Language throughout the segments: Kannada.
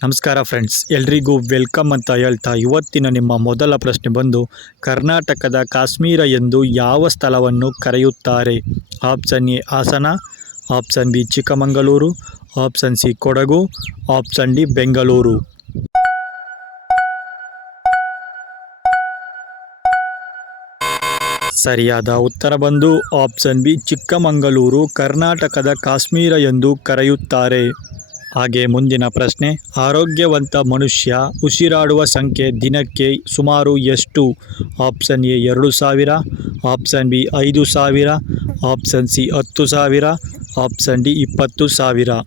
ನಮಸ್ಕಾರ ಫ್ರೆಂಡ್ಸ್, ಎಲ್ರಿಗೂ ವೆಲ್ಕಮ್ ಅಂತ ಹೇಳ್ತಾ ಇವತ್ತಿನ ನಿಮ್ಮ ಮೊದಲ ಪ್ರಶ್ನೆ ಬಂದು ಕರ್ನಾಟಕದ ಕಾಶ್ಮೀರ ಎಂದು ಯಾವ ಸ್ಥಳವನ್ನು ಕರೆಯುತ್ತಾರೆ? Option A Hassan, option B Chikkamagaluru, option C Kodagu, option D Bengaluru. ಸರಿಯಾದ ಉತ್ತರ ಬಂದು ಆಪ್ಷನ್ ಬಿ ಚಿಕ್ಕಮಗಳೂರು ಕರ್ನಾಟಕದ ಕಾಶ್ಮೀರ ಎಂದು ಕರೆಯುತ್ತಾರೆ. ಹಾಗೆ ಮುಂದಿನ ಪ್ರಶ್ನೆ, ಆರೋಗ್ಯವಂತ ಮನುಷ್ಯ ಉಸಿರಾಡುವ ಸಂಖ್ಯೆ ದಿನಕ್ಕೆ ಸುಮಾರು ಎಷ್ಟು? Option A 2000, option B 5000, option C 10,000, option D 20,000.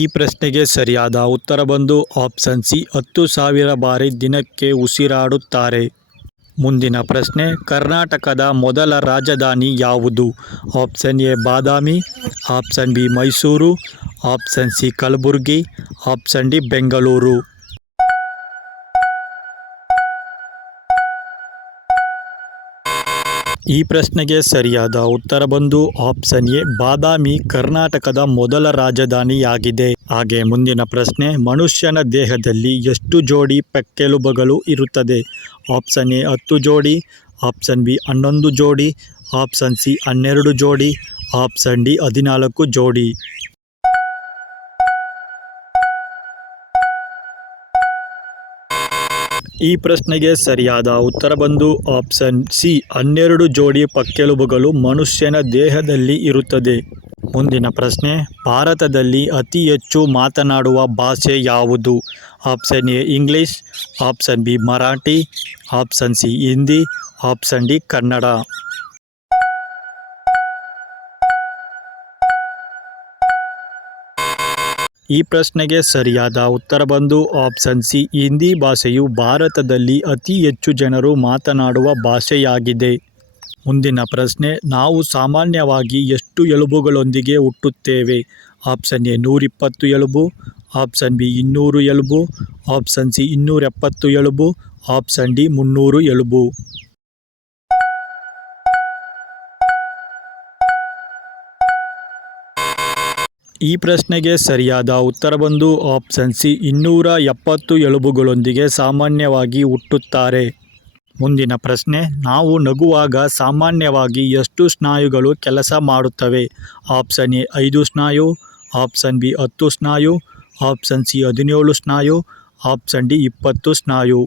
ಈ ಪ್ರಶ್ನೆಗೆ ಸರಿಯಾದ ಉತ್ತರ ಬಂದು ಆಪ್ಷನ್ ಸಿ 10,000 ಬಾರಿ ದಿನಕ್ಕೆ ಉಸಿರಾಡುತ್ತಾರೆ. ಮುಂದಿನ ಪ್ರಶ್ನೆ, ಕರ್ನಾಟಕದ ಮೊದಲ ರಾಜಧಾನಿ ಯಾವುದು? Option A Badami, option B Mysuru, option C Kalaburagi, option D Bengaluru. ಈ ಪ್ರಶ್ನೆಗೆ ಸರಿಯಾದ ಉತ್ತರ ಬಂದು ಆಪ್ಷನ್ ಎ ಬಾದಾಮಿ ಕರ್ನಾಟಕದ ಮೊದಲ ರಾಜಧಾನಿಯಾಗಿದೆ. ಹಾಗೆ ಮುಂದಿನ ಪ್ರಶ್ನೆ, ಮನುಷ್ಯನ ದೇಹದಲ್ಲಿ ಎಷ್ಟು ಜೋಡಿ ಪಕ್ಕೆಲುಬುಗಳು ಇರುತ್ತದೆ? ಆಪ್ಷನ್ ಎ 10 ಜೋಡಿ, ಆಪ್ಷನ್ ಬಿ 11 ಜೋಡಿ, ಆಪ್ಷನ್ ಸಿ 12 ಜೋಡಿ, ಆಪ್ಷನ್ ಡಿ 14 ಜೋಡಿ. ಈ ಪ್ರಶ್ನೆಗೆ ಸರಿಯಾದ ಉತ್ತರ ಬಂದು ಆಪ್ಷನ್ ಸಿ 12 ಜೋಡಿ ಪಕ್ಕೆಲುಬುಗಳು ಮನುಷ್ಯನ ದೇಹದಲ್ಲಿ ಇರುತ್ತದೆ. ಮುಂದಿನ ಪ್ರಶ್ನೆ, ಭಾರತದಲ್ಲಿ ಅತಿ ಹೆಚ್ಚು ಮಾತನಾಡುವ ಭಾಷೆ ಯಾವುದು? Option A English, option B Marathi, option C Hindi, option D Kannada. ಈ ಪ್ರಶ್ನೆಗೆ ಸರಿಯಾದ ಉತ್ತರ ಬಂದು ಆಪ್ಷನ್ ಸಿ ಹಿಂದಿ ಭಾಷೆಯು ಭಾರತದಲ್ಲಿ ಅತಿ ಹೆಚ್ಚು ಜನರು ಮಾತನಾಡುವ ಭಾಷೆಯಾಗಿದೆ. ಮುಂದಿನ ಪ್ರಶ್ನೆ, ನಾವು ಸಾಮಾನ್ಯವಾಗಿ ಎಷ್ಟು ಎಲುಬುಗಳೊಂದಿಗೆ ಹುಟ್ಟುತ್ತೇವೆ? ಆಪ್ಷನ್ ಎ 120 ಎಲುಬು, ಆಪ್ಷನ್ ಬಿ 200 ಎಲುಬು, ಆಪ್ಷನ್ ಸಿ 270 ಎಲುಬು, ಆಪ್ಷನ್ ಡಿ 300 ಎಲುಬು. ಈ ಪ್ರಶ್ನೆಗೆ ಸರಿಯಾದ ಉತ್ತರ ಬಂದು ಆಪ್ಷನ್ ಸಿ 270 ಎಲುಬುಗಳೊಂದಿಗೆ ಸಾಮಾನ್ಯವಾಗಿ ಹುಟ್ಟುತ್ತಾರೆ. ಮುಂದಿನ ಪ್ರಶ್ನೆ, ನಾವು ನಗುವಾಗ ಸಾಮಾನ್ಯವಾಗಿ ಎಷ್ಟು ಸ್ನಾಯುಗಳು ಕೆಲಸ ಮಾಡುತ್ತವೆ? ಆಪ್ಷನ್ ಎ 5 ಸ್ನಾಯು, ಆಪ್ಷನ್ ಬಿ 10 ಸ್ನಾಯು, ಆಪ್ಷನ್ ಸಿ 17 ಸ್ನಾಯು, ಆಪ್ಷನ್ ಡಿ 20 ಸ್ನಾಯು.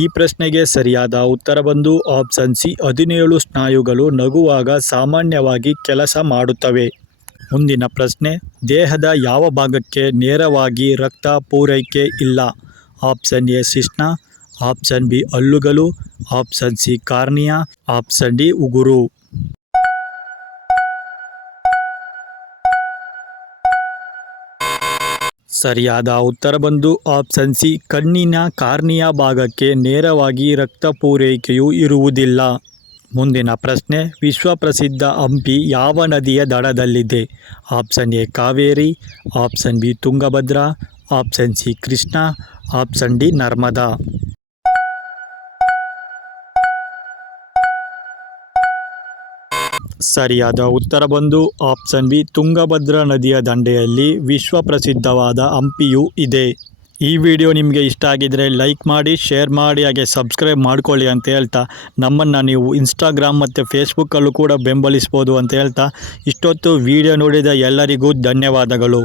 ಈ ಪ್ರಶ್ನೆಗೆ ಸರಿಯಾದ ಉತ್ತರ ಬಂದು ಆಪ್ಷನ್ ಸಿ 17 ಸ್ನಾಯುಗಳು ನಗುವಾಗ ಸಾಮಾನ್ಯವಾಗಿ ಕೆಲಸ ಮಾಡುತ್ತವೆ. ಮುಂದಿನ ಪ್ರಶ್ನೆ, ದೇಹದ ಯಾವ ಭಾಗಕ್ಕೆ ನೇರವಾಗಿ ರಕ್ತ ಪೂರೈಕೆ ಇಲ್ಲ? ಆಪ್ಷನ್ ಎ ಶಿಶ್ನ, ಆಪ್ಷನ್ ಬಿ ಹಲ್ಲುಗಳು, option C cornea, option D ಉಗುರು. ಸರಿಯಾದ ಉತ್ತರ ಬಂದು ಆಪ್ಷನ್ ಸಿ ಕಣ್ಣಿನ ಕಾರ್ನಿಯಾ ಭಾಗಕ್ಕೆ ನೇರವಾಗಿ ರಕ್ತ ಪೂರೈಕೆಯು ಇರುವುದಿಲ್ಲ. ಮುಂದಿನ ಪ್ರಶ್ನೆ, ವಿಶ್ವಪ್ರಸಿದ್ಧ ಹಂಪಿ ಯಾವ ನದಿಯ ದಡದಲ್ಲಿದೆ? Option A Kaveri, option B Tungabhadra, option C Krishna, option D Narmada. ಸರಿಯಾದ ಉತ್ತರ ಬಂದು ಆಪ್ಷನ್ ಬಿ ತುಂಗಭದ್ರಾ ನದಿಯ ದಂಡೆಯಲ್ಲಿ ವಿಶ್ವಪ್ರಸಿದ್ಧವಾದ ಹಂಪಿಯು ಇದೆ. ಈ ವಿಡಿಯೋ ನಿಮಗೆ ಇಷ್ಟ ಆಗಿದರೆ ಲೈಕ್ ಮಾಡಿ, ಶೇರ್ ಮಾಡಿ, ಹಾಗೆ ಸಬ್ಸ್ಕ್ರೈಬ್ ಮಾಡ್ಕೊಳ್ಳಿ ಅಂತ ಹೇಳ್ತಾ ನಮ್ಮನ್ನು ನೀವು ಇನ್ಸ್ಟಾಗ್ರಾಮ್ ಮತ್ತು ಫೇಸ್ಬುಕ್ಕಲ್ಲೂ ಕೂಡ ಬೆಂಬಲಿಸ್ಬೋದು ಅಂತ ಹೇಳ್ತಾ ಇಷ್ಟೊತ್ತು ವಿಡಿಯೋ ನೋಡಿದ ಎಲ್ಲರಿಗೂ ಧನ್ಯವಾದಗಳು.